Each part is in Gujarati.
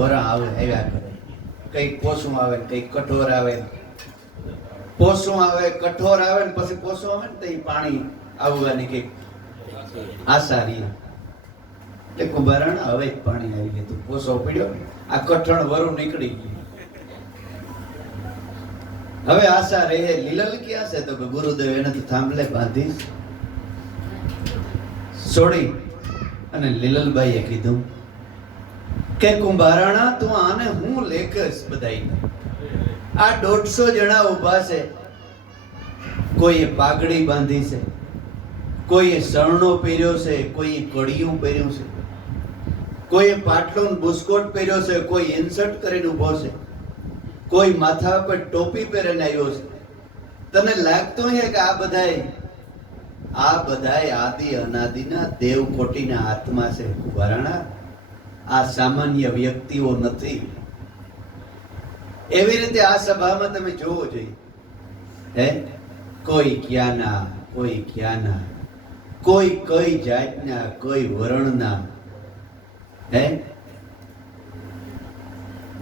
વરણ આવ્યા કરે. કઈક પોસું આવે ને કઈક કઠોર આવે, પોસું આવે કઠોર આવે ને પછી પોસું આવે ને તો એ પાણી આવવાની કઈક આશા રહી. એટલે કુંભારણ હવે જ પાણી આવી ગયું, પોસો પડ્યો, આ કઠણ વરું નીકળી ગયું. હવે આશા રહે. લીલલ ક્યાં છે? તો કે ગુરુદેવ એને તો થાંભલે બાંધી છોડી. અને લીલલબાઈએ કીધું કે કુંભારાણા તું આને હું લેખસ બધાઈને. આ 150 જણા ઉભા છે. કોઈએ પાઘડી બાંધી છે, કોઈએ શરણો પહેર્યો છે, કોઈએ કડિયું પહેર્યું છે, કોઈએ પાટલો બુસ્કોટ પહેર્યો છે, કોઈ ઇન્સર્ટ કરીને ઉભો છે, કોઈ માથા પર ટોપી પહેરીને આવ્યો છે. તને લાગતું છે કે આ બધાય આદિ અનાદિના દેવકોટીના આત્મા છે? કુંભારાણા, આ સામાન્ય વ્યક્તિઓ નથી. એવી રીતે આ સભામાં તમે જોવો જોઈએ. હે, કોઈ ક્યાંના, કોઈ ક્યાંના, કોઈ કઈ જાતના, કોઈ વર્ણના. હે,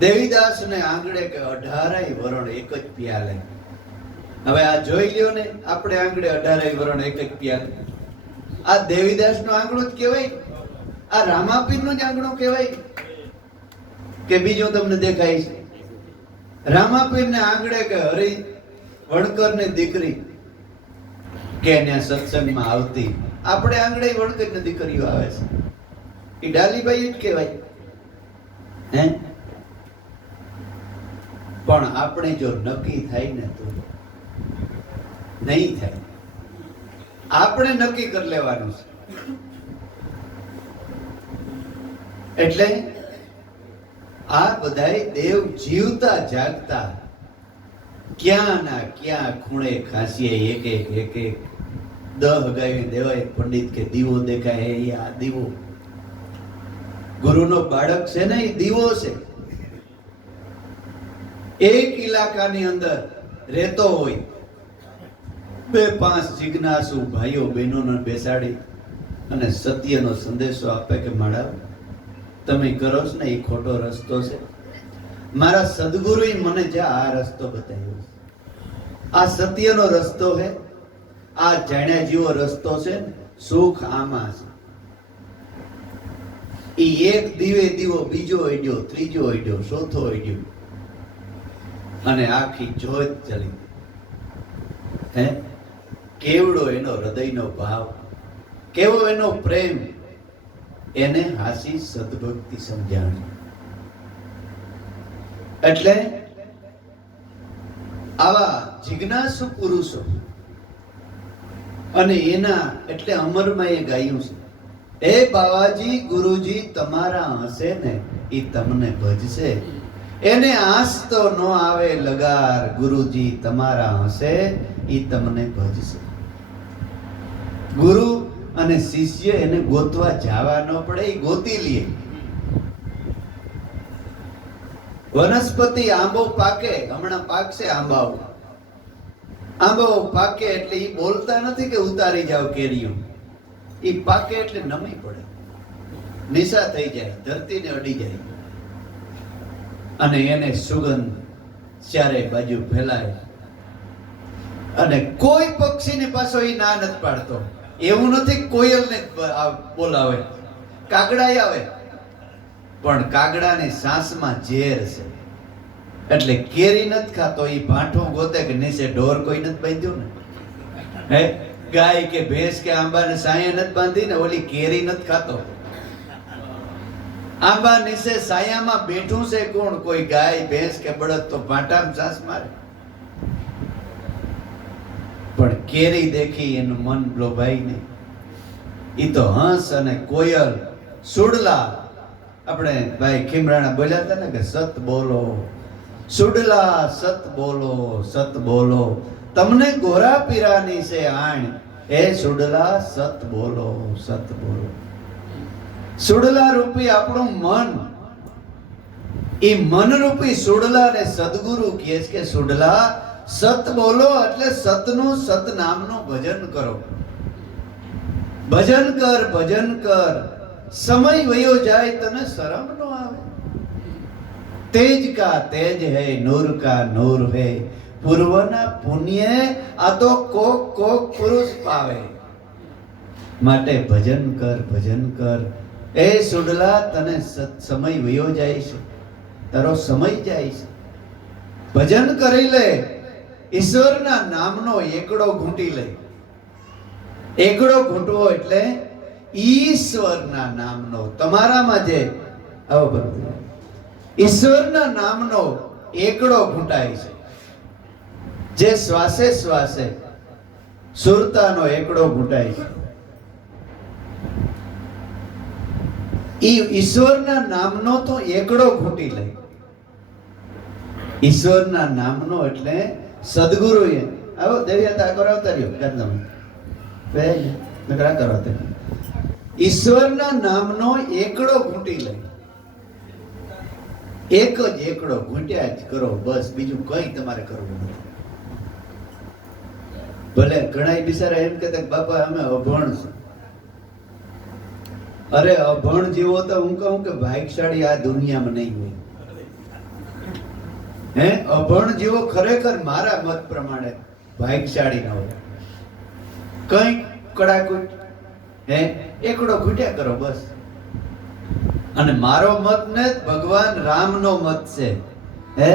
દેવીદાસ ને આંગળે કે 18 વરણ એક જ પ્યાલે. હવે આ જોઈ લ્યો ને, આપણે આંગળે 18 વરણ એક જ પ્યાલે. આ દેવીદાસ નો આંગળો જ કહેવાય? આ રામાપીર નો જ આંગળો કહેવાય કે બીજો તમને દેખાય છે? રામાપીર ને આંગળે કે હરિ વણકર ની દીકરી કે ત્યાં સત્સંગમાં આવતી. આપણે આંગળે વણકર ની દીકરીઓ આવે છે, એ ડાલીબાઈ જ કહેવાય. હે, પણ આપણે જો નક્કી થાય ને તો નહીં થાય. આપણે નક્કી કરી લેવાનું છે. એટલે આ બધાય દેવ જીવતા જાગતા ક્યાં ના ક્યાં ખૂણે ખાંસીએ એક એક 10 ગાવી દેવાય. પંડિત કે દીવો દેખાય, એ આ દીવો. ગુરુનો બાળક છે ને, એ દીવો છે. એક ઇલાકાની અંદર રહેતો હોય, 2-5 જિજ્ઞાસુ ભાઈઓ બહેનોને બેસાડી અને સત્યનો સંદેશો આપે કે મારા તમે કરો છો ને એ ખોટો રસ્તો છે. મારા સદગુરુએ મને આ રસ્તો બતાવ્યો. આ સત્યનો રસ્તો છે, આ જાણ્યા જેવો રસ્તો છે. સુખ આમાં છે. એ એક દીવે દીવો, બીજો અડ્યો, ત્રીજો અડ્યો, ચોથો અડ્યો, અને આખી જ્યોત ચલી. હે, કેવડો એનો હૃદયનો ભાવ, કેવો એનો પ્રેમ, એને હાસી સદભક્તિ સમજાણી. એટલે આવા જિજ્ઞાસુ પુરુષો અને એના એટલે અમરમાં એ ગાયું છે, એ બાવાજી ગુરુજી તમારા હશે ને એ તમને ભજશે. એને આસ તો ન આવે લગાર, ગુરુજી તમારા હશે એ તમને ભજશે. ગુરુ અને શિષ્ય એને ગોતવા જવા ન પડે, એ ગોતી લે. વનસ્પતિ આંબો પાકે, હમણાં પાકશે આંબાઓ. આંબો પાકે એટલે એ બોલતા નથી કે ઉતારી જાવ કેરીઓ. એ પાકે એટલે નમી પડે, નિશા થઈ જાય, ધરતીને અડી જાય, અને એને સુગંધ ચારે બાજુ ફેલાય. અને કોઈ પક્ષીની પાછો એ ના નથી પાડતો. એવું નથી કોયલને બોલાવે, કાગડા આવે, પણ કાગડાની સાસમાં ઝેર છે એટલે કેરી નથી ખાતો. એ ભાંઠો ગોતે કે નીચે ઢોર કોઈ નથી બાંધ્યું ને, હે, ગાય કે ભેંસ કે આંબાને સાયા નથી બાંધી ને, ઓલી કેરી નથી ખાતો. આંબા નીચે સાયામાં બેઠું છે કોણ? કોઈ ગાય ભેંસ કે બળદ તો ભાંટામાં સાસ મારે. પણ કેરી દેખી એનું મન લોભાઈ નહીં. ઈ તો હંસ અને કોયલ, સુડલા. આપણે ભાઈ ખીમરાણા બોલ્યા હતા ને કે સત બોલો સુડલા, સત બોલો, સત બોલો, તમને ગોરા પીરાની છે આણ. એ સુડલા સત બોલો, સત બોલો. સુડલા રૂપી આપણું મન, એ મન રૂપી સુડલા ને સદગુરુ કહે છે કે સુડલા સત બોલો એટલે સતનું, સત નામનું ભજન કરો. ભજન કર, ભજન કર, સમય વયો જાય તને શરમ ન આવે. तेज का तेज है, नूर का नूर है, પૂર્વના પુણ્ય આ તો કોક કોક પુરુષ પાવે. માટે ભજન કર એ સુડલા, તને સમય વયો જાય છે, તારો સમય જાય છે. ભજન કરી લે, ઈશ્વરના નામનો એકડો ઘૂંટી લે. એકડો ઘૂંટવો એટલે ઈશ્વરના નામનો, તમારામાં જે આવો બરોબર ઈશ્વરના નામનો એકડો ઘૂંટાય છે. જે શ્વાસે શ્વાસે સુરતાનો એકડો ઘૂંટાય છે. ઈશ્વરના નામનો તો એકડો ઘૂંટી લે. ઈશ્વરના નામનો એટલે સદગુરુએ આવો દેવ્યા કરાવતા રહ્યો કદમ કરાવતા. ઈશ્વરના નામનો એકડો ઘૂંટી લે. એક જ એકડો ઘૂંટ્યા જ કરો બસ, બીજું કઈ તમારે કરવું નથી. ભલે ઘણા બિચારા એમ કહેતા કે બાપા અમે અભણ છે. અરે અભણ જેવો તો હું કહું કે ભાગ્યશાળી આ દુનિયામાં નહીં હોય. હે, અભણ જેવો ખરેખર મારા મત પ્રમાણે ભાગ્યશાળી ન હોય. કઈ કડાકૂટ હે એકડો ઘૂંટ્યા કરો બસ. અને મારો મત ને ભગવાન રામનો મત છે. હે,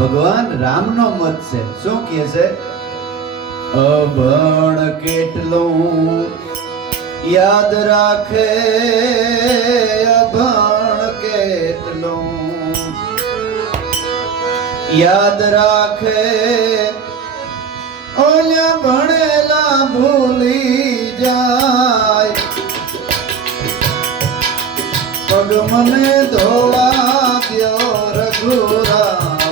ભગવાન રામનો મત છે. શું કહે છે? અભણ કેટલું યાદ રાખે, અભણ કેટલું યાદ રાખે, ઓલા ભણેલા ભૂલી જાય. પગ મને ધોવા દ્યો રઘુરાયજી.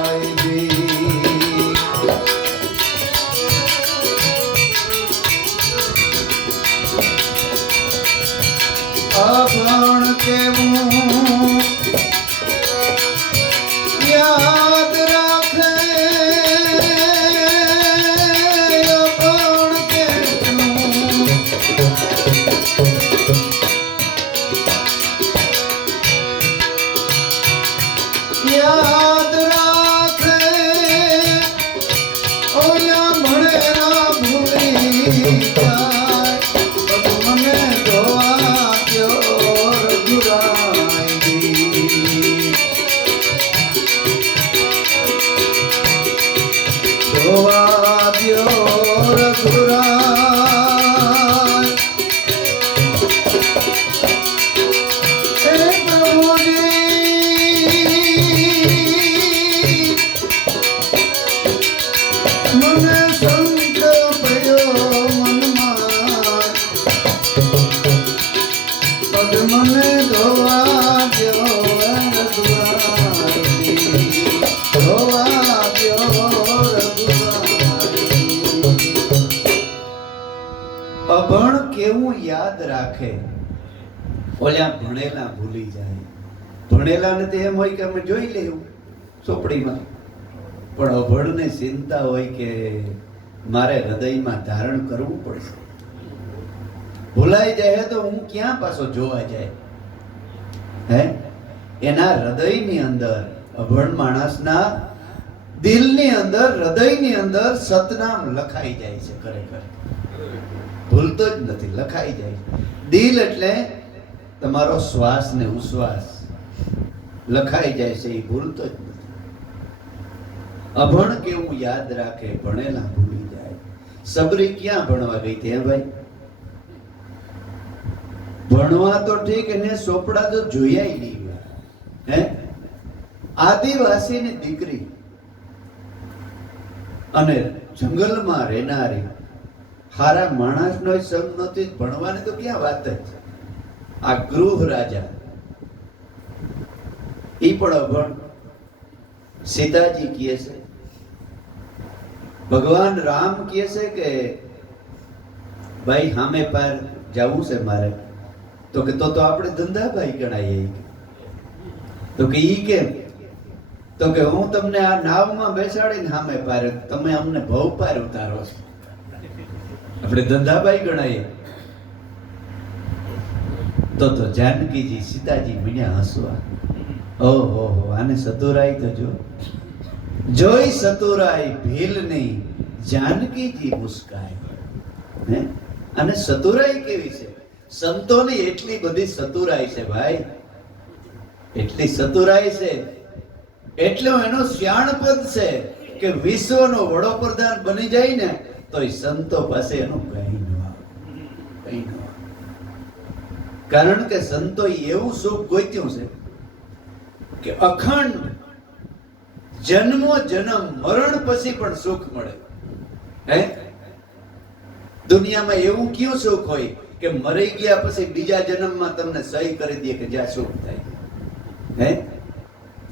અભણ કેવું યાદ રાખે, અભણ કેવું યાદ રાખે, ઓલા ભણેલા ભૂલી જાય. મને ધોવા દ્યો રઘુરાયજી. ધોવા દ્યો રઘુરાય. હે પ્રભુજી, મને સંત પડ્યો મનમાં. પગ મને ધોવા દ્યો રઘુરાયજી. ધોવા દ્યો રઘુરાયજી. અભણ કેવું યાદ રાખે, ઓલ્યા ભણેલા ભૂલી જાય. ભણેલા ને તો એમ હોય કે અમે જોઈ લેવું ચોપડીમાં, પણ અભણને ચિંતા હોય કે મારે હૃદયમાં ધારણ કરવું પડશે. ભૂલાઈ જાય તો હું ક્યાં પાછો જોવા જાય? હે, એના હૃદયની અંદર, અભણ માણસના દિલની અંદર, હૃદયની અંદર સતનામ લખાઈ જાય છે. ખરેખર ભૂલતો જ નથી, લખાઈ જાય. દિલ એટલે તમારો શ્વાસ ને ઉશ્વાસ લખાઈ જાય છે, એ ભૂલતો જ નથી. અભણ કેવું યાદ રાખે, ભણેલા ભૂલી જાય. સબરી ક્યાં ભણવા ગઈ હતી? હે ભાઈ, ભણવા તો ઠીક, એને ચોપડા તો જોયા નહીં. હે, આદિવાસીની દીકરી અને જંગલમાં રહેનારી હારા માણસનો સંગ નહોતી, ભણવાની તો ક્યાં વાત જ. આ ગૃહ રાજા ઈ પણ અભણ. સીતાજી કહે છે, ભગવાન રામ કહે છે કે ભાઈ સામે પાર જવું છે મારે. તો કે તો આપણે ધંધાભાઈ ગણાઈએ. તો કે ઈ કેમ? તો કે હું તમને આ નાવમાં બેસાડીને સામે પાર, તમે અમને ભવ પાર ઉતારો છો, આપણે ધંધાભાઈ ગણાઈએ. તો જાનકીજી સીતાજી મીણ્યા હસવા. ઓહો આને સતુરાઈ તો જો, જોઈ સતુરાઈ ભીલની જાનકીજી મુસ્કાય. હે અને સતુરાઈ કેવી છે? સંતોની એટલી બધી સતુરાઈ છે ભાઈ, એટલી સતુરાઈ છે, એટલું એનો શ્યાણપદ છે કે વિશ્વનો વડાપ્રધાન બની જાય ને તો એ સંતો પાસે એનું કઈ ન આવે, કઈ ન આવે. કારણ કે સંતોએ એવું સુખ ગોત્યું છે કે અખંડ જન્મો જન્મ મરણ પછી પણ સુખ મળે. હે દુનિયામાં એવું કયું સુખ હોય કે મરી ગયા પછી બીજા જન્મમાં તમને સહી કરી દે કે જ્યાં સુખ થાય? હે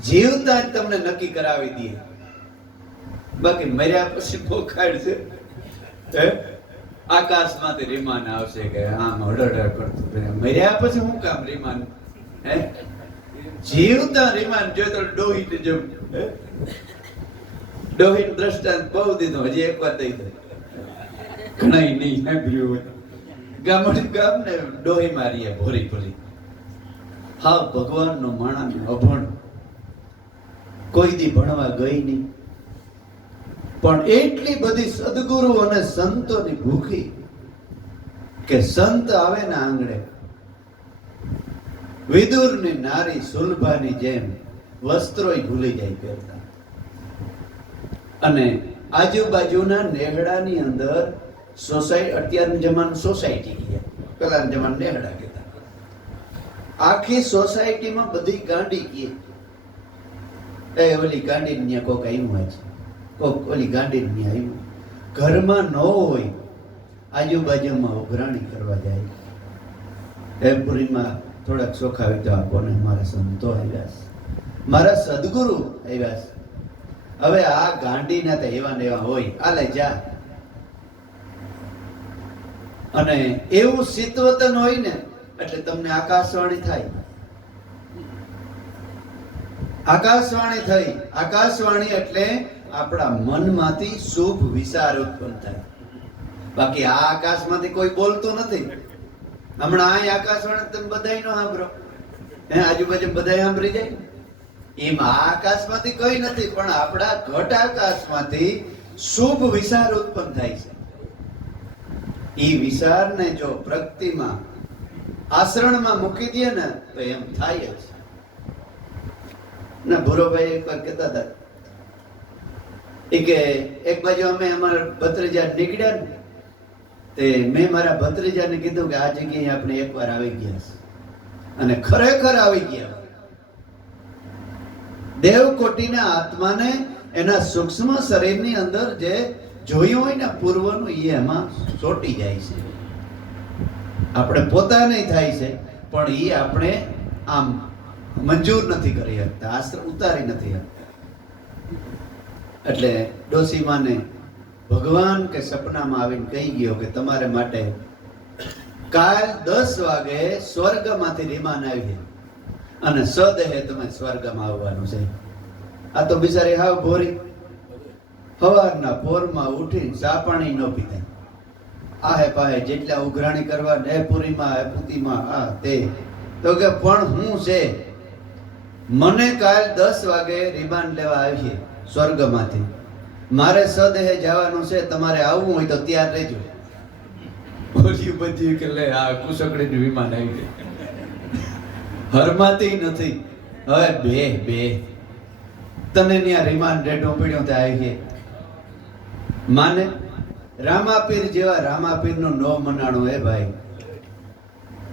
જીવતા જ તમને નક્કી કરાવી દે. બાકી મર્યા પછી પોખાડ છે. હે આકાશમાંથી વિમાન આવશે કે આમ હડહડ કરતું, મર્યા પછી શું કામ વિમાન? હે જીવતા વિમાન જોઈ તો ડોહી જેવું. ડોહી દ્રષ્ટાંત બહુ દીધું, હજી એક વાર દઈ દે. ઘણા નહીં સાંભળ્યું હોય. ગામ ને ડોહી મારી ભોરી ભરી. હા ભગવાન નો માણસ અભણ, કોઈ દી ભણવા ગઈ નહીં, પણ એટલી બધી સદગુરુ અને સંતોની ભૂખી કે સંત આવે ને આંગણે વિદુરની નારી સુલભાની જેમ વસ્ત્રોય ભૂલી જાય પહેરતા. અને આજુબાજુના નેહડાની અંદર અત્યારના જમાનો સોસાયટી ગયા, પેલાના જમાનો નેહડા કહેતા. આખી સોસાયટીમાં બધી ગાંડી કીએ, એ ઓલી ગાંડી ને કોક આવ્યું હોય છે, કોક ઓલી ગાંડી ને આવ્યું. ઘરમાં ન હોય આજુબાજુમાં ઉઘરાણી કરવા જાય. હેમપુરીમાં થોડાક ચોખા તો આપો ને મારા સંતો આવ્યા છે, મારા સદગુરુ આવ્યા છે. હવે આ ગાંડીના તો એવા ને એવા હોય, આલે જા. અને એવું શીતવતન હોય ને એટલે તમને આકાશવાણી થાય. આકાશવાણી થઈ, આકાશવાણી એટલે આપણા મનમાંથી શુભ વિચાર ઉત્પન્ન થાય. બાકી આ આકાશમાંથી કોઈ બોલતું નથી. હમણાં આ આકાશવાણી તમે બધાય નો સાંભળો, હે આજુબાજુ બધાય સાંભળી જાય. એમ આ આકાશમાંથી કઈ નથી, પણ આપણા ઘટ આકાશમાંથી શુભ વિચાર ઉત્પન્ન થાય છે. એ વિચારને જો પ્રગતિમાં આચરણમાં મૂકી દે ને તો એમ થાય જ. ના ભૂરોભાઈ એક વાર કહેતા હતા કે એક બાજુ અમે અમારા ભત્રીજા નીકળ્યા ને તે મેં મારા ભત્રીજાને કીધું કે આ જગ્યાએ આપણે એકવાર આવી ગયા છે, અને ખરેખર આવી ગયા. દેવકોટીના આત્માને એના સૂક્ષ્મ શરીરની અંદર જે જોયું હોય ને પૂર્વનું એ એમાં ચોટી જાય છે. આપણે પોતાને થાય છે પણ એ આપણે આમ મંજૂર નથી કરી શકતા, આશ્રમ ઉતારી નથી શકતા. એટલે ડોસીમાને ભગવાન કે સપનામાં આવીને કહી ગયો કે તમારે માટે કાલ 10 વાગે સ્વર્ગમાંથી વિમાન આવી અને સદેહે તમે સ્વર્ગમાં આવવાનું છે. આ તો બિચારી હાવ ભોરી, સવારના પોરમાં ઉઠી ચા પાણી ન પીતા, આહે પાહે જેટલા ઉઘરાણી કરવા નેપુરીમાં હેપુતીમાં આ તે, તો કે પણ હું છે મને કાલ 10 વાગે વિમાન લેવા આવીએ સ્વર્ગમાંથી, મારે સદેહે જવાનું છે, તમારે આવવું હોય તો તૈયાર રહેજો. બોલી બધી કે લે આ કુસકડીનું વિમાન આવી ગયું, હરમાતી નથી. હવે બે તને ત્યાં વિમાન રેડો પડ્યો ત્યાં આવી માને રામાપીર જેવા રામાપીરનો નો મનાણો હે ભાઈ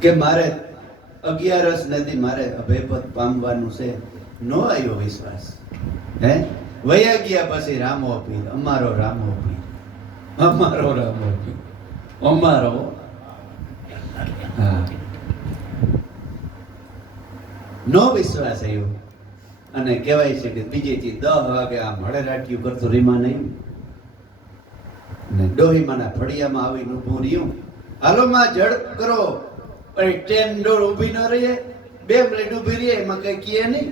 કે મારે 11 નદી મારે અભયપદ પામવાનું છે, નો આવ્યો વિશ્વાસ. હે વયા ગયા પછી રામો પીર, અમારો રામો પીર, અમારો રામો પીર, અમારો. હા નો વિશ્વાસ આવ્યો. અને કહેવાય છે કે બીજેથી 10 વાગે આ મળે રાખ્યું કરતું રીમાન આવ્યું ને ડોહીમાના ફળિયામાં આવીને ઊભું રહ્યું. હાલો માં ઝડપ કરો, ટ્રેન ડોર ઊભી ન રહીએ, 2 મિનિટ ઊભી રહીએ, એમાં કઈ કહે નહીં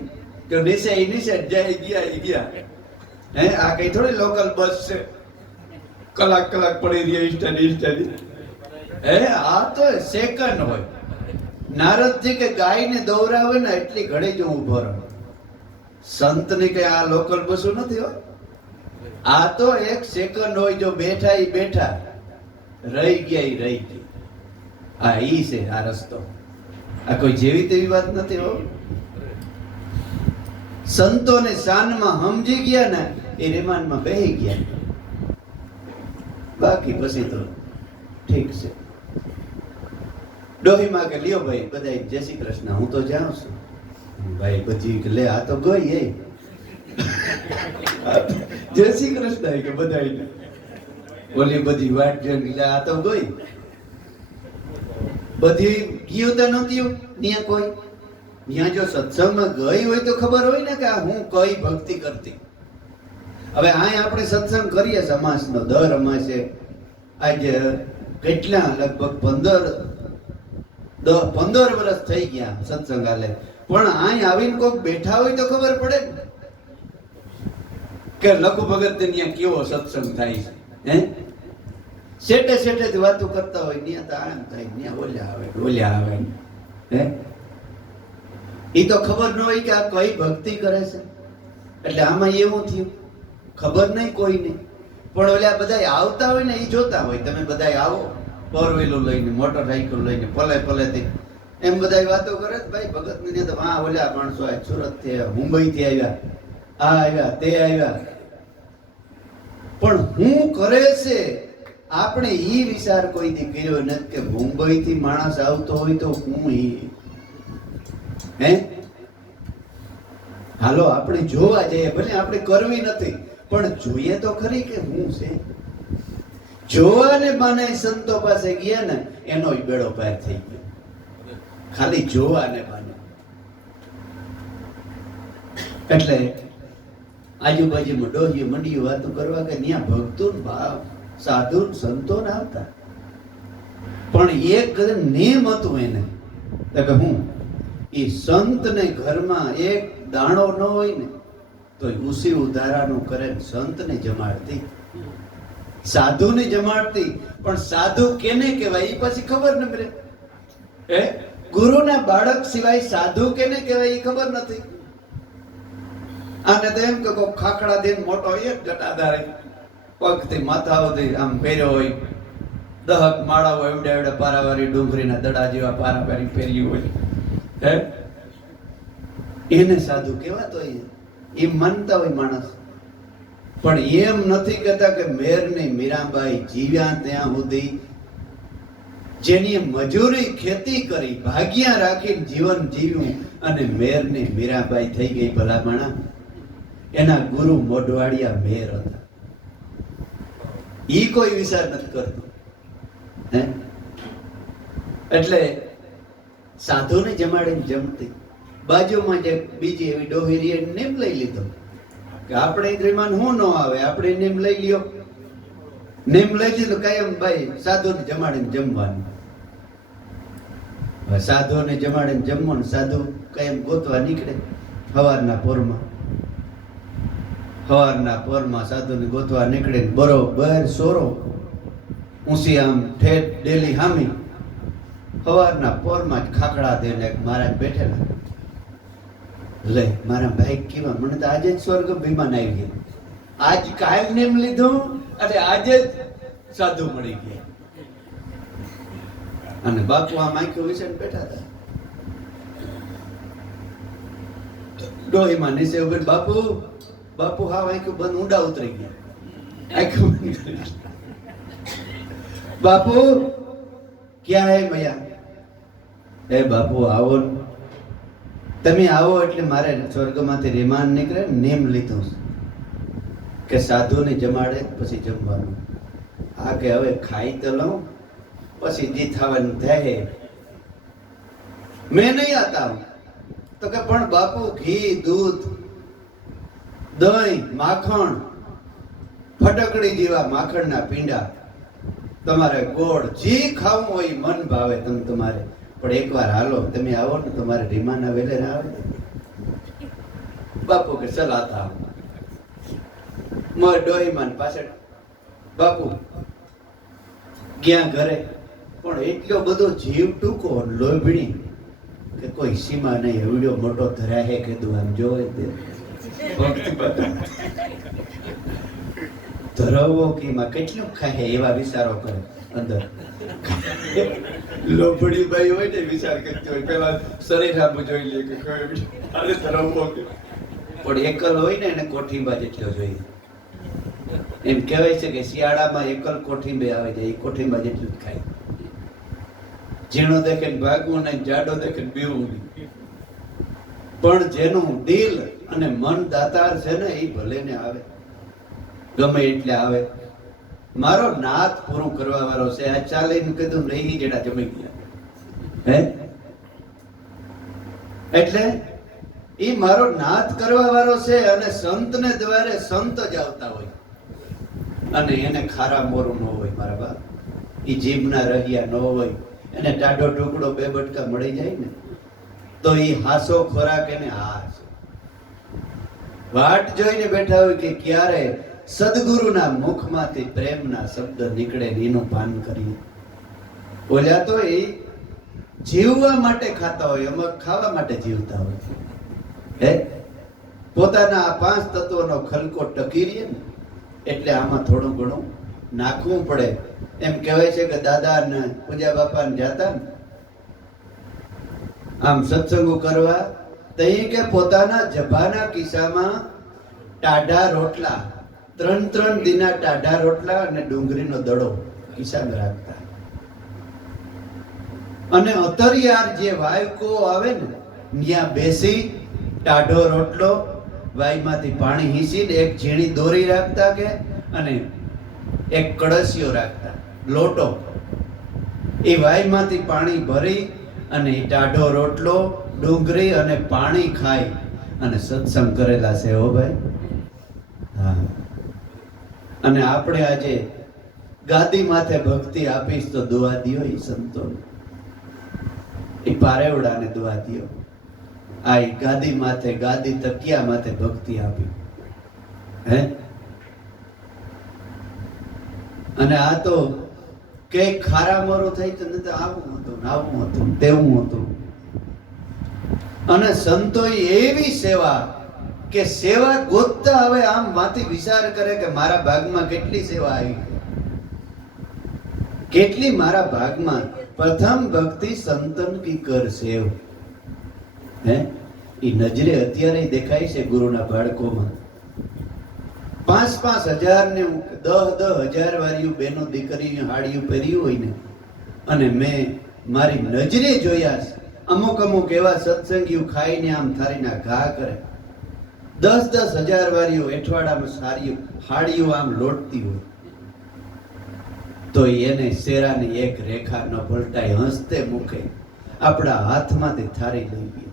કે નીચે જાય ગયા. હે આ કઈ થોડી લોકલ બસ છે કલાક પડી રહી સ્ટડી. હે આ તો સેકન્ડ હોય. નારદજી કે ગાયને દોરાવે ને એટલી ઘડી જ હું ઉભો રહું. સંતની કઈ આ લોકલ બસો નથી હો. આ તો એક સેકન્ડ હોય, જો બેઠા ઈ બેઠા, રહી ગયા ઈ રહી ગયા. આ ઈ છે આ રસ્તો. આ કોઈ જેવી તેવી વાત નથી હો. સંતોને શાનમાં સમજી ગયા ને એ રેમાનમાં બેહી ગયા. બાકી પછી તો ઠીક છે. ડોહીમાં કે લ્યો ભાઈ બધા જય શ્રી કૃષ્ણ, હું તો જાઉં છું. ભાઈ બધી લે આ તો ગઈ એ જય શ્રી કૃષ્ણ કે બધાને ઓલી બધી વાટ જોઈને લે આ તો ગઈ. બધી ગયું તો નહોતી ત્યાં કોઈ. ત્યાં જો સત્સંગમાં ગઈ હોય તો ખબર હોય ને કે આ હું કઈ ભક્તિ કરતી. હવે અહીંયા આપણે સત્સંગ કરીએ સમાજનો દર અમાસે. આજે કેટલા લગભગ 15 વર્ષ થઈ ગયા સત્સંગ હાલે. પણ અહીં આવીને કોક બેઠા હોય તો ખબર પડે ને કે લખુ ભગત ત્યાં કેવો સત્સંગ થાય છે. હે શેઠે શેઠે જ વાતો કરતા હોય, ત્યાં તો આમ થાય, ત્યાં ઓલ્યા આવે. હે એ તો ખબર ન હોય કે આ કઈ ભક્તિ કરે છે. એટલે આમાં એવું થયું, ખબર નહીં કોઈને. પણ ઓલા બધા આવતા હોય ને એ જોતા હોય. તમે બધા આવો ફોર વ્હીલર લઈને, મોટરસાઇકલ લઈને, પલેથી એમ બધા વાતો કરે. ભાઈ ભગત ને તો હા ઓલા માણસો સુરત થી, મુંબઈ થી આવ્યા, આ આવ્યા, તે આવ્યા. પણ હું કરે છે આપણે ઈ વિચાર કોઈ દી કર્યો નથી કે મુંબઈ થી માણસ આવતો હોય તો હું હે હાલો આપણે જોવા જઈએ. ભલે આપણે કરવી નથી પણ જોઈએ તો ખરી કે હું છે. જોવાને બાને સંતો પાસે ગયા ને એનો બેડો પાર થઈ ગયો. ખાલી જોવાને બાને. એટલે આજુબાજુમાં ડોહી મંડીયું વાતો કરવા કે ત્યાં ભક્તો ભાવ સાધુ સંતો ને આવતા. પણ એક નેમ હતું એને કે હું એ સંત ને ઘરમાં એક દાણો ન હોય ને તો ઉસી ઉધારાનું કરે. સંત ને જમાડતી, સાધુ ને જમાડતી. પણ સાધુ કેને કહેવાય એ પછી ખબર ન પડે. હે ગુરુના બાળક સિવાય સાધુ કેને કહેવાય એ ખબર નથી. આને તો એમ કે કોઈ ખાખડા દઈને મોટો એક જટાધારે પગથી માથા સુધી આમ પહેર્યો હોય, 10 માળા હોય, એવડા એવડા પારાવાળી ડુંગળીના દડા જેવા પારાવાળી પહેર્યું હોય. હે એને સાધુ કહેવાતો એ માનતા હોય માણસ. પણ એમ નથી કહેતા કે મેરની મીરાબાઈ જીવ્યા ત્યાં સુધી જેની મજૂરી ખેતી કરી ભાગ્યા રાખીને જીવન જીવ્યું અને મેરની મીરાબાઈ થઈ ગઈ ભલામણા. એના ગુરુ મોઢવાડિયા મેર હતા. ઈ કોઈ વિચાર નથી કરતું. હે એટલે સાધુને જમાડીને જમતી. બાજુમાં જે બીજી એવી ડોહીરી નેમ લઈ લીધો કે આપણે ઇન્દ્રિયમાન હું ન આવે, આપણે નેમ લઈ લ્યો. નેમ લઈ લીધો કાયમ ભાઈ સાધુને જમાડીને જમવાનું. સાધુને જમાડીને જમવાનું. સાધુ કાયમ ગોતવા નીકળે સવારના પોરમાં સાધુને ગોતવા નીકળે. બરોબર સોરો ઊંસી આમ ઠેઠ ડેલી હામી સવારના પોરમાં જ ખાખડા દઈને મહારાજ બેઠેલા. લે મારા ભાઈ કેવા, મને તો આજે જ સ્વર્ગ વિમાન આવી ગયા. આજ કાલ નેમ લીધું અને આજે જ સાધુ મળી ગયા. અને બાપુ આમ આંખ્યો વિશે બેઠા હતા. ડોહીમાં નીચે ઉભી બાપુ હા આંખ્યું બંધ, ઊંડા ઉતરી ગયા. આંખ્યું બંધ કરી. બાપુ ક્યાં હે મૈયા? એ બાપુ આવો, તમે આવો એટલે મારે સ્વર્ગમાંથી રેમાન નીકળે. નેમ લીધું કે સાધુને જમાડે પછી જમવાનું. આ કે હવે ખાઈ તો લઉં પછી જે થવાનું થાય. મેં નહીં આતા તો કે પણ બાપુ ઘી, દૂધ, દહીં, માખણ, ફટકડી જેવા માખણના પીંડા, તમારે ગોળ, જે ખાવું હોય મન ભાવે તમે તમારે. પણ એકવાર હાલો, તમે આવો ને તમારે રીમાના વેલે ના આવે. બાપુ કે ચલાતા મોર ડોહીમાન પાછળ બાપુ ગયા ઘરે. પણ એટલો બધો જીવ ટૂંકો, લોભણી કે કોઈ સીમા નહીં. એવડો મોટો ધરાહે કીધું આમ જોવે તે ભક્તિ બતાવે. ધરાવો કે માં કેટલું ખાય એવા વિચારો કરે અંદર. લોભડી બાઈ હોય ને વિચાર કરતી હોય પેલા શરીર આબુ જોઈ લે કે અરે ધરાવો કે પણ એકલ હોય ને એને કોઠીંબા જેટલો જોઈએ. એમ કહેવાય છે કે શિયાળામાં એકલ કોઠીંબે આવે છે, એ કોઠીંબા જેટલું જ ખાય. ઝીણો દેખે ભાગવું ને જાડો દેખે બીવું નહીં. પણ જેનું દિલ અને મન દાતાર છે ને એ ભલે ને આવે, ગમે એટલે આવે. મારો નાથ પૂરું કરવા વાળો છે. આ ચાલીને કીધું રહી જેડા જમી ગયા હે, એટલે એ મારો નાથ કરવા વાળો છે. અને સંતને દ્વારે સંત જ આવતા હોય અને એને ખારા મોરું ન હોય મારા બાપ. એ જીભના રહ્યા ન હોય, એને ટાઢો ટુકડો બે બટકા મળી જાય ને તો એ હાસો ખોરાક એને હાસ વાટ જોઈને બેઠા હોય કે ક્યારે સદગુરુના મુખમાંથી પ્રેમના શબ્દ નીકળે એનું પાન કરીએ. બોલ્યા તો એ જીવવા માટે ખાતા હોય, અમે ખાવા માટે જીવતા હોય હે. પોતાના આ 5 તત્વોનો ખલકો ટકી રહે ને એટલે આમાં થોડું ઘણું નાખવું પડે. એમ કહેવાય છે કે દાદા ને પૂજા બાપા ને જાતા આમ સત્સંગો કરવા તો એ કે પોતાના જભાના કિસ્સામાં ટાઢા રોટલા 3 દિના ટાઢા રોટલા અને ડુંગળીનો દડો કિસ્સામાં રાખતા. અને અતરિયાર જે વાયકો આવે ને ત્યાં બેસી ટાઢો રોટલો વાયમાંથી પાણી હીસીને એક ઝીણી દોરી રાખતા કે અને એક કળશિયો રાખતા લોટો. એ વાયમાંથી પાણી ભરી અને એ ટાઢો રોટલો ડુંગળી અને પાણી ખાઈ અને સત્સંગ કરેલા છે હો ભાઈ. હા, અને આપણે આજે ગાદી માથે ભક્તિ આપીશ તો દુઆ દિયો એ સંતો, એ પારેવડાને દુઆ દિયો. આ ગાદી માથે ગાદી તકિયા માથે ભક્તિ આપી હે. અને આ તો કે ખારા મોરું થઈ તો નથી, આવું હતું આવું હતું તેવું હતું. અને સંતોએ એવી સેવા કે સેવા ગોતતા હવે આમ માંથી વિચાર કરે કે મારા ભાગમાં કેટલી સેવા આવી, કેટલી મારા ભાગમાં. પ્રથમ ભક્તિ સંતન કી કર સેવ હે. એ નજરે અત્યારે દેખાય છે ગુરુના બાળકોમાં. 5,000 ને 10,000 વાળીયું બેનો દીકરીઓ હાડિયું પહેર્યું હોય ને, અને મેં મારી નજરે જોયા છે અમુક એવા સત્સંગીઓ ખાઈને આમ થારીના ઘા કરે. 10,000 વાળીયું એઠવાડામાં સારી હાડિયું આમ લોટતી હોય તો એને શેરાની એક રેખા ન પલટાય, હસતે મુખે આપણા હાથમાંથી થારી લઈ ગઈ.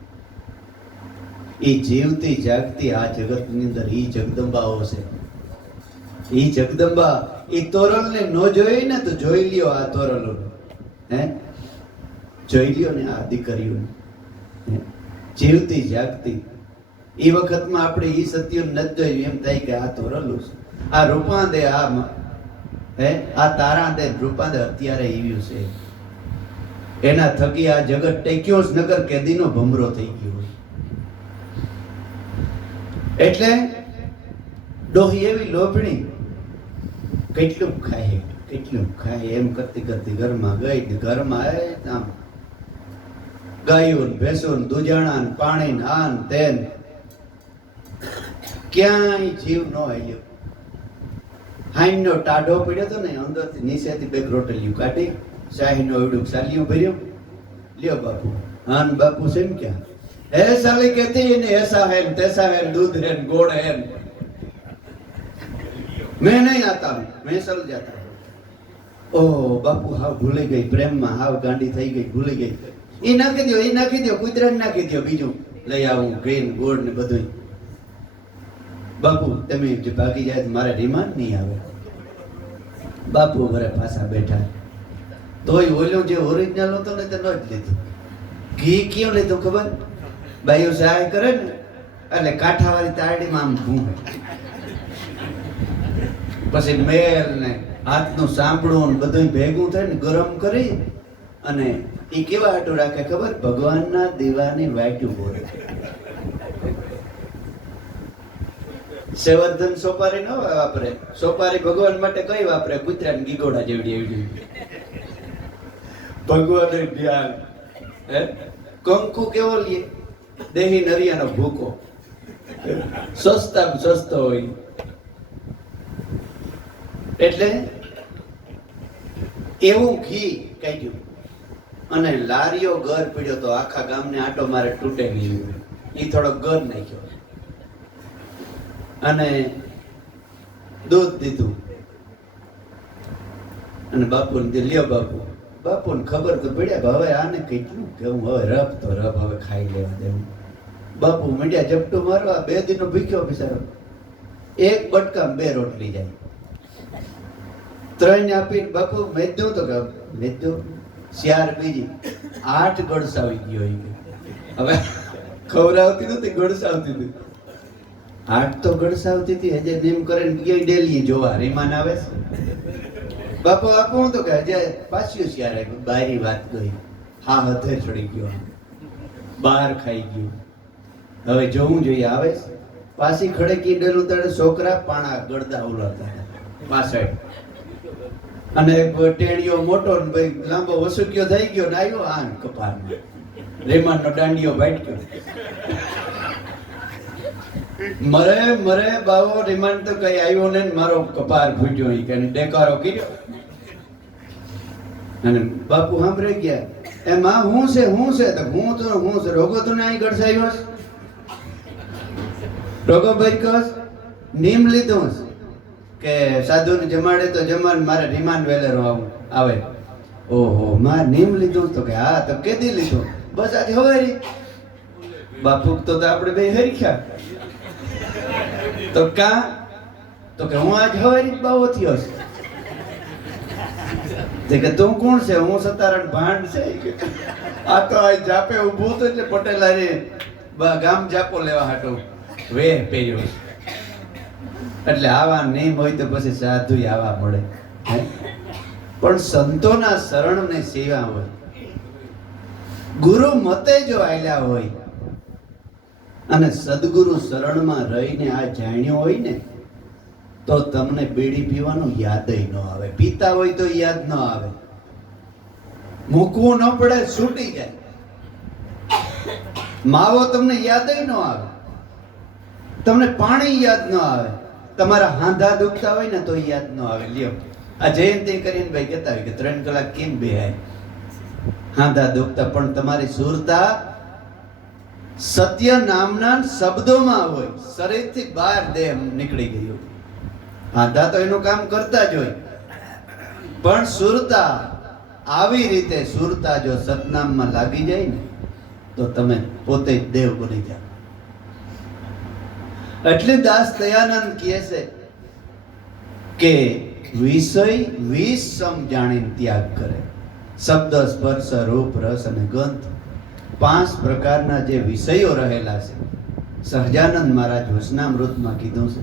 એ જીવતી જાગતી આ જગતની અંદર ઈ જગદંબાઓ છે. ઈ જગદંબા ઈ તોરલને ન જોઈ ને તો જોઈ લ્યો આ તોરલો હે, જોઈ લ્યો ને આ દીકરીઓને જીવતી જાગતી. એ વખતમાં આપણે ઈ સત્ય નથી જોયું એમ થાય કે આ તોરલું છે, આ રૂપાંદે આ હે આ તારા દે રૂપાંદે અત્યારે આવ્યું છે. એના થકી આ જગત ટેક્યો જ નગર કેદીનો ભમરો થઈ ગયો. એટલે ડોહી એવી લોભણી, કેટલું ખાય એમ કરતી કરતી ઘરમાં ગઈ ને ઘરમાં આમ ગાયું ભેંસું દૂજાણા પાણી આન તેન ક્યાંય જીવ ન આવ્યો. હાઈનો ટાઢો પડ્યો હતો ને અંદરથી નીચેથી 2 રોટલીઓ કાઢી શાહીનો એવડું સાલિયું ભર્યું. લ્યો બાપુ. હાન બાપુ છે ને ક્યાં હે સાલી કહેતી ને ऐसा है तैसा है दूध है गोड़ है मैं नहीं आता मैं चल जाता. ओ बापू हाव भूली गई પ્રેમમાં હાવ ગાંડી થઈ ગઈ, ભૂલી ગઈ. એ નાખી દો કુતરા નાખી દો, બીજું લઈ આવું ગ્રીન ગોળ ને બધું. બાપુ તમે જે ભાગી જાય તો મારે રિમાન્ડ નહીં આવે. બાપુ ઘરે પાછા બેઠા તોય ઓલ્યો જે ઓરિજિનલ હતો ને તે ન જ લીધું. ઘી કયો લીધું ખબર? બાઈઓ સહાય કરે ને એટલે કાંઠાવાળી તારડીમાં આમ ભૂંગે, પછી મેલ ને હાથનું સાંભળું બધું ભેગું થાય ને ગરમ કરી અને એ કેવા હાટું રાખે ખબર? ભગવાનના દીવાની વાટ્યું બોલે. સેવર્ધન સોપારી ન વાપરે. સોપારી ભગવાન માટે કઈ વાપરે? કૂતરાને ગીગોડા જેવડી એવડી. ભગવાન ધ્યાન. હે કંકુ કેવો લે? દેહી નરિયાનો ભૂકો, સસ્તા સસ્તો હોય. એટલે એવું ઘી કાઢ્યું અને લારીઓ ઘર પીડ્યો તો આખા ગામને આટો મારે તૂટે ગયું. એ થોડો ઘર નાખ્યો અને દૂધ દીધું અને બાપુને લ્યો બાપુ. બાપુને ખબર તો પડ્યા હવે આને કેટલું કેવું, હવે રબ તો રબ, હવે ખાઈ લેવા દેવું. બાપુ મંડ્યા ઝપટું મારવા. 2 દિનનો ભીખ્યો બિચારો. એક બટકામાં 2 રોટલી જાય. 3 આપીને બાપુ મેદ્યું તો મેદ્યું 4 બીજી 8 ગળસાવી ગયો. હવે ખવડાવતી નથી, ગળસાવતી હતી. 8 તો ગળસાવતી હતી. હજે નિમ કરીને ગઈ ડેલી જોવા રીમાન આવે છે. બાપુ આપું તો કે હજે પાછું ત્યારે બારી વાત ગઈ. હા હથે ચડી ગયો, બહાર ખાઈ ગયું. હવે જોવું જોઈએ આવે છે. પાછી ખડેકી ડેલું તળે છોકરા પાણા ગળદા ઉલાતા પાછળ. અને ટેણીઓ મોટો ને ભાઈ લાંબો વસુક્યો થઈ ગયો ને આવ્યો આન કપારમાં. રેમાન નો દાંડિયો ભાટક્યો. મરે મરે બાવો રેમાન તો કઈ આવ્યો ને મારો કપાર ફૂટ્યો. કે ડેકારો કર્યો. અને બાપુ સાંભળી ગયા. એમાં હું છે તો હું છે રોગો તો અહીં ગડસાયો રોગો ભાઈ કસ નીમ લીધું કે સાધુ ને જમાડે તો જમાન મારે રીમાન વેલેરો આવે. ઓહો માર નીમ લીધું તો કે હા તો કેદી લીધું? બસ આજે હવારી. બાપુ તો આપણે બે હરખ્યા તો કા તો કે હું આજ હવારી બાવો થયો છું. કે તું કોણ છે? હું સતારણ ભાંડ છે. આ તો આ જાપે ઊભું હતું એટલે પટેલાને ગામ જાપો લેવા હાટો વે પહેર્યો. એટલે આવા નહીં હોય તો પછી સાધુ આવા મળે. પણ સંતોના શરણ ને સેવા હોય, ગુરુ મતે જો આલ્યા હોય અને સદગુરુ શરણમાં રહીને આ જાણ્યો હોય ને તો તમને બીડી પીવાનું યાદય ન આવે. પીતા હોય તો યાદ ન આવે. મૂકવું ન પડે, છૂટી જાય. માવો તમને યાદય ન આવે. તમને પાણી યાદ ન આવે. તમારા હાંધા દુખતા હોય ને તો યાદ ન આવે. લ્યો આ જયંતિ કરીને ભાઈ કહેતા હોય કે 3 કલાક કેમ બેહાય? હાંધા દુખતા પણ તમારી સુરતા સત્ય નામના શબ્દોમાં હોય. શરીરથી બહાર દેહ નીકળી ગયું. હાંધા તો એનું કામ કરતા જ હોય, પણ સુરતા આવી રીતે સુરતા જો સતનામમાં લાગી જાય ને તો તમે પોતે જ દેવ બની જાઓ. એટલે દાસ દયાનંદ કહે છે કે વિષય 20 સમ જાણીને ત્યાગ કરે. શબ્દ, સ્પર્શ, રૂપ, રસ અને ગંધ 5 પ્રકારના જે વિષયો રહેલા છે. સહજાનંદ મહારાજ વચનામૃતમાં કીધું છે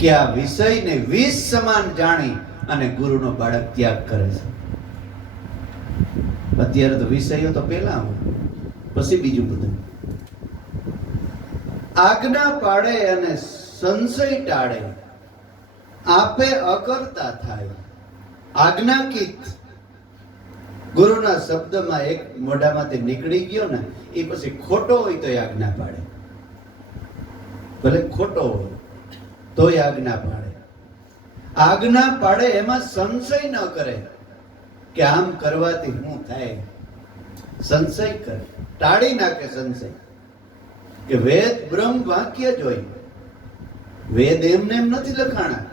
કે આ વિષયને 20 સમાન જાણી અને ગુરુનો બાળક ત્યાગ કરે છે. અત્યારે તો વિષયો તો પેલા હોય, પછી બીજું બધું. આજ્ઞા પાડે અને સંશય ટાળે, આપે અકર્તા થાય. આજ્ઞાકીત ગુરુના શબ્દમાં એક મોઢામાંથી નીકળી ગયો ને એ પછી ખોટો હોય તો આજ્ઞા પાડે. ભલે ખોટો હોય તોય આજ્ઞા પાડે. આજ્ઞા પાડે એમાં સંશય ન કરે કે આમ કરવાથી શું થાય. સંશય કરે, ટાળી નાખે સંશય. કે વેદ બ્રહ્મ વાક્ય જ હોય. વેદ એમને એમ નથી લખાણા.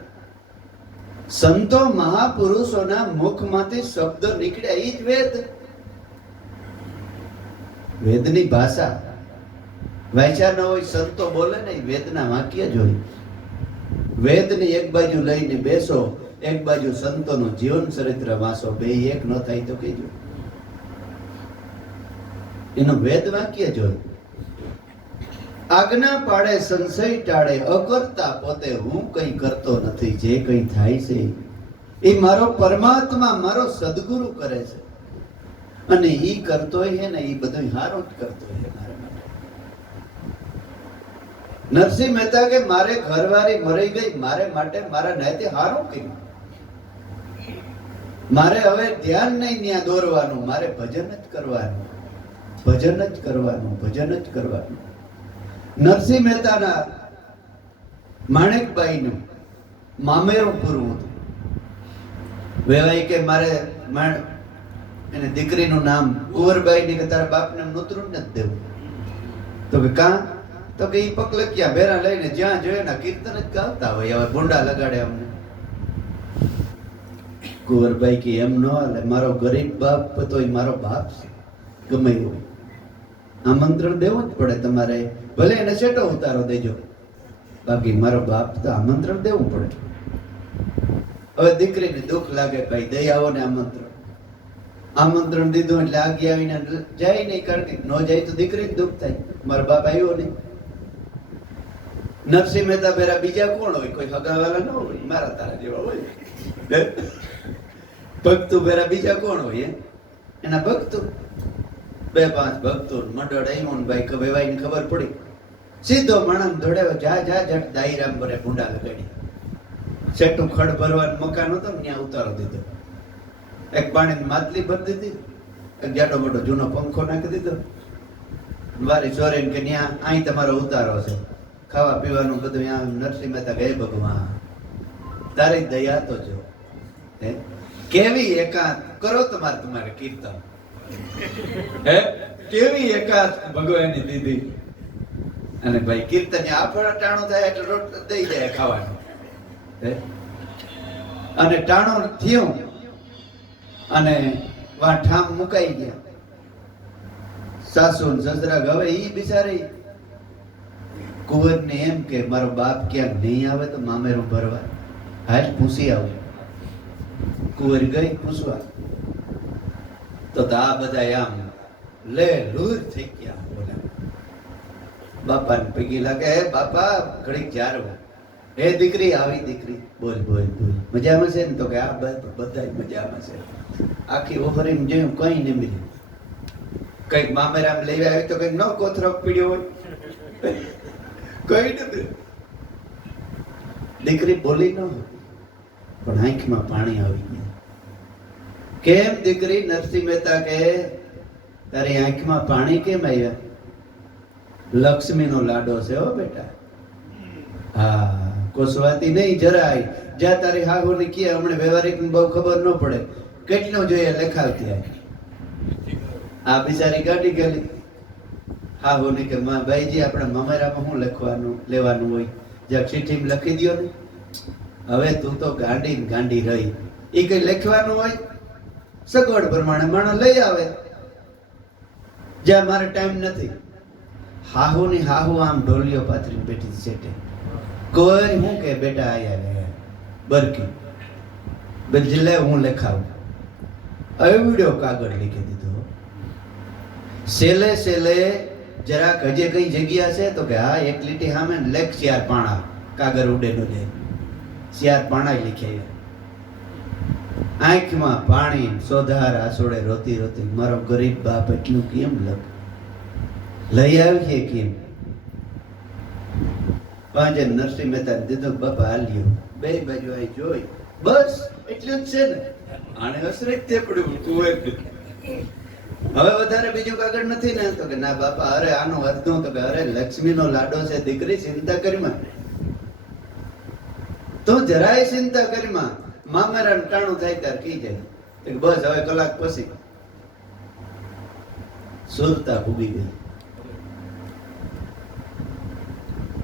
સંતો મહાપુરુષોના મુખમાંથી શબ્દ નીકળ્યા એ જ વેદ. વેદની ભાષા વાંચ્યા ન હોય, સંતો બોલે ને વેદના વાક્ય જ હોય. વેદની એક બાજુ લઈને બેસો, એક બાજુ સંતોનું જીવન ચરિત્ર વાંચો, બે એક ન થાય તો કહેજો. એનું વેદ વાક્ય જ હોય. આજ્ઞા પાડે, સંશય ટાળે, અકર્તા પોતે હું કઈ કરતો નથી. જે કઈ થાય છે એ મારો પરમાત્મા, મારો સદગુરુ કરે છે. અને ઈ કરતો હે ને એ બધું હારું જ કરતો હે મારા માટે. નરસિંહ મહેતા કે મારે ઘરવાળી મરી ગઈ, મારે માટે મારા નાતે હારું કર્યું. મારે હવે ધ્યાન નહીં ત્યાં દોરવાનું, મારે ભજન જ કરવાનું, ભજન જ કરવાનું, ભજન જ કરવાનું. નરસિંહ મહેતાના માણેકબાઈનું મામેરું પૂરું હતું. વેવાઈ કે મારે એને દીકરીનું નામ કુંવરબાઈ ની કે તારા બાપને નોતરું નથી દેવું. તો કે કાં? તો કે ઈ પકલકિયા ભેરા લઈને જ્યાં જોઈએ ને કીર્તન જ ગાતા હોય, હવે ભૂંડા લગાડે અમને. કુંવરબાઈ કે એમ ન હાલે, મારો ગરીબ બાપ તો એ મારો બાપ છે, ગમે એવું આમંત્રણ દેવું જ પડે તમારે, ભલે એને છેટો ઉતારો દેજો, બાકી મારો બાપ તો આમંત્રણ દેવું પડે. હવે દીકરીને દુઃખ લાગે, ભાઈ દઈ આવો ને આમંત્રણ દીધું એટલે આગી આવીને જાય નહીં, કારણ કે ન જાય તો દીકરીને દુઃખ થાય, મારો બાપ આવ્યો નહીં. નરસિંહ મહેતા બેરા બીજા કોણ હોય? કોઈ હગાવાલા ન હોય, મારા તારા જેવા હોય. ભક્તો બેરા બીજા કોણ હોય? એના ભક્તો 2-5 ભક્તો મંડળ આવ્યું ને ભાઈ વેવાઈ ને ખબર પડી, સીધો માણસ દોડ્યો, જા જા જટ દાયરામ ભરે ભૂંડા લગાડી. સેટું ખડ ભરવાનું મકાન હતું ને ત્યાં ઉતારો દીધો, એક પાણીની માટલી ભરી દીધી, એક જાડો મોટો જૂનો પંખો નાખી દીધો, વારી ચોરીને કે ત્યાં અહીં તમારો ઉતારો છે, ખાવા પીવાનું બધું. ત્યાં નરસિંહ મહેતા ગયે ભગવાન તારી દયા તો જો, કેવી એકાંત કરો તમારે કીર્તન, હે કેવી એકાંત ભગવાનની દીધી. અને ભાઈ કીર્તન આપણા ટાણું થાય એટલે રોટ દઈ જાય ખાવાનું. અને ટાણું થયું અને વા ઠામ મુકાઈ ગયા. સાસુ સસરા હવે ઈ બિચારી કુંવરને એમ કે મારો બાપ ક્યાંક નહીં આવે તો મામેરું ભરવા, હાલ પૂછી આવું. કુંવર ગઈ પૂછવા, તો આ બધા આમ લે લૂર થઈ ગયા. બોલા બાપાને પૈકી લાગે, હે બાપા ઘડીક જારવો, હે દીકરી આવી દીકરી, બોલ બોલ બોલ, મજામાં છે ને? તો કે આ બધા મજામાં છે. આખી ઓફરીમાં જોયું કઈ નહીં મળ્યું. કઈક મામેરામ લઈ આવી તો કઈક ન કોથરો પીડ્યો હોય, કઈ નથી. દીકરી બોલી ન, પણ આંખમાં પાણી આવી ગયા. કેમ દીકરી? નરસિંહ મહેતા કે તારી આંખમાં પાણી કેમ આવ્યા? લક્ષ્મીનો લાડો છે હો બેટા. હા કોસવાતી નહીં જરાય, જ્યાં તારી હાહુની કે હમણે વ્યવહારિક બહુ ખબર ન પડે, કેટલું જોઈએ લખાવતી આવે. આ બિચારી ગાડી ગયેલી હાહુની કે માં ભાઈજી આપણે મામેરામાં શું લખવાનું લેવાનું હોય, જ્યાં ચીઠીમાં લખી દો ને. હવે તું તો ગાંડી રહી, એ કઈ લખવાનું હોય સગવડ પ્રમાણે માણસ લઈ આવે, જ્યાં મારે ટાઈમ નથી. હાહુની હાહુ આમ ઢોલિયો પાથરીને બેઠી સેટે, કોઈ હું કે બેટા આયા બરકી બજલે હું લખાવું. અવડ્યો કાગળ લીખી દીધો, સેલે સેલે જરાક હજે કઈ જગ્યા છે? તો કે હા એક લીટી સામે લેખ 4 પાણા, કાગળ ઉડે નો જાય, 4 પાણા લખ્યા. આંખમાં પાણી, સોધાર આસોડે રોતી રોતી, મારો ગરીબ બાપ એટલું કેમ લઈ આવીએ કેમ? પાંજે નરસિંહ મહેતા દીધો, બાપા હાલ્યો, બે બાજુ અહીં જોઈ, બસ એટલું જ છે ને. આને અસરે જ પડ્યું કુંવર. હવે વધારે બીજું કાગળ નથી ને? તો કે ના બાપા, અરે આનો અર્થ તો કે અરે લક્ષ્મીનો લાડો છે દીકરી, ચિંતા કરીમાં, તો જરાય ચિંતા કરીમાં, મામેરા ટાણું થાય ત્યારે કી જાય. બસ હવે કલાક પછી સુરતા ભૂગી ગઈ.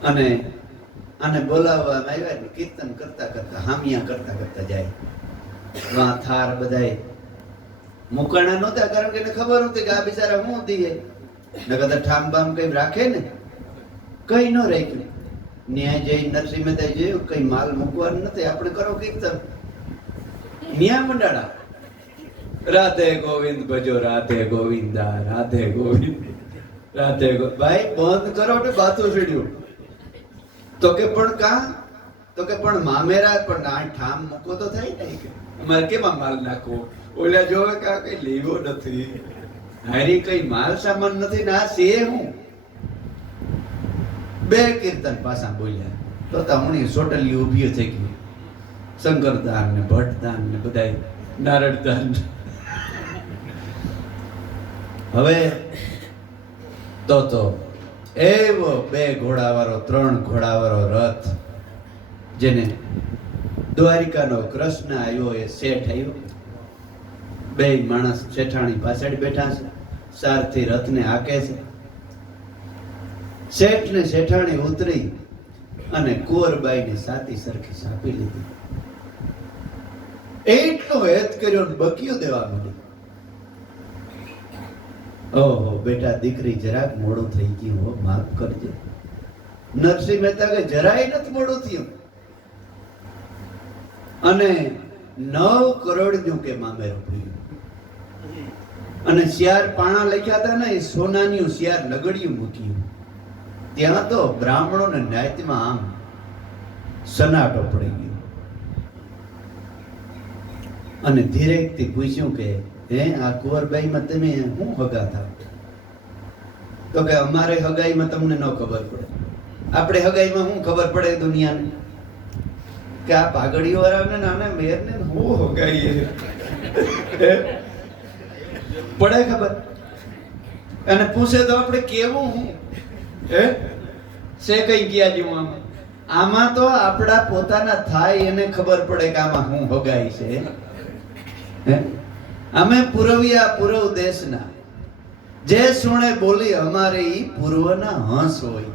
અને આને બોલાવવામાં આવ્યા ને કીર્તન કરતા કરતા હામિયા કરતા કરતા જાય. વાં થાર બધાય મુકાણા નહોતા, કારણ કે એને ખબર હતી કે આ બિચારા હું દીએ ને કદાચ ઠામ બામ કઈ રાખે ને, કઈ ન રાખ્યું. ન્યાય જઈ નરસિંહ મહેતા જોયું કઈ માલ મૂકવાનું નથી, આપણે કરો કીર્તન. ન્યા મંડાણા રાધે ગોવિંદ ભજો, રાધે ગોવિંદા, રાધે ગોવિંદ, રાધે ગોવિંદ. ભાઈ બંધ કરો ને બાતું સીડ્યું. તો કે પણ કા? તો કે પણ મામેરા પણ આ ઠામ મૂકો તો થાય ને, અમારે કેમાં માલ નાખવો? ઓલા જોવે કે આ કઈ લેવો નથી, હારી કઈ માલ સામાન નથી ને આ છે હું. બે કીર્તન પાછા બોલ્યા તો હમણી સોટલી ઊભી થઈ ગઈ. શંકરદાન ને ભટ્ટદાન ને બધાય નારદદાન. હવે તો એવો 2 ઘોડાવાળો 3 ઘોડાવાળો રથ જેને દ્વારિકાનો કૃષ્ણ આવ્યો એ શેઠ આવ્યો. 2 માણસ શેઠાણી પાછળ બેઠા છે, સારથી રથને હાકે છે. શેઠ ને શેઠાણી ઉતરી અને કુંવરબાઈને સાતી સરખી સાપી લીધી. એટલો હેત કર્યો ને બકીઓ દેવા માંડી. ઓહો બેટા દીકરી જરાક મોડું થઈ ગયું હો, માફ કરજે. નરસિંહ મહેતા કે જરાય નથી મોડું થયું. અને 9 કરોડનું કે મામેરું પડ્યું. અને શિયાર પાણા લખ્યા હતા ને એ સોનાની શિયાર નગડિયું મૂક્યું. ત્યાં તો બ્રાહ્મણોને નાયતમાં આમ સનાટો પડી ગયો. અને ધીરેકથી પૂછ્યું કે હે આ કુંવરબાઈમાં તમે શું હગા થાવ? તો કે અમારે હગાઈમાં તમને ન ખબર પડે. આપણે હગાઈમાં શું ખબર પડે દુનિયાને? કે આ પાઘડીઓ વાળાને નાના મેરને હું હગાઈએ પડે ખબર? અને પૂછે તો આપણે કેવું હું છે કઈ ગયા જેવું આમાં તો આપણા પોતાના થાય એને ખબર પડે કે આમાં હું હગાઈ છે. અમે પૂર્વિયા પૂર્વ દેશના જે સુણે બોલી અમારે ઈ પૂર્વના હંસ હોય.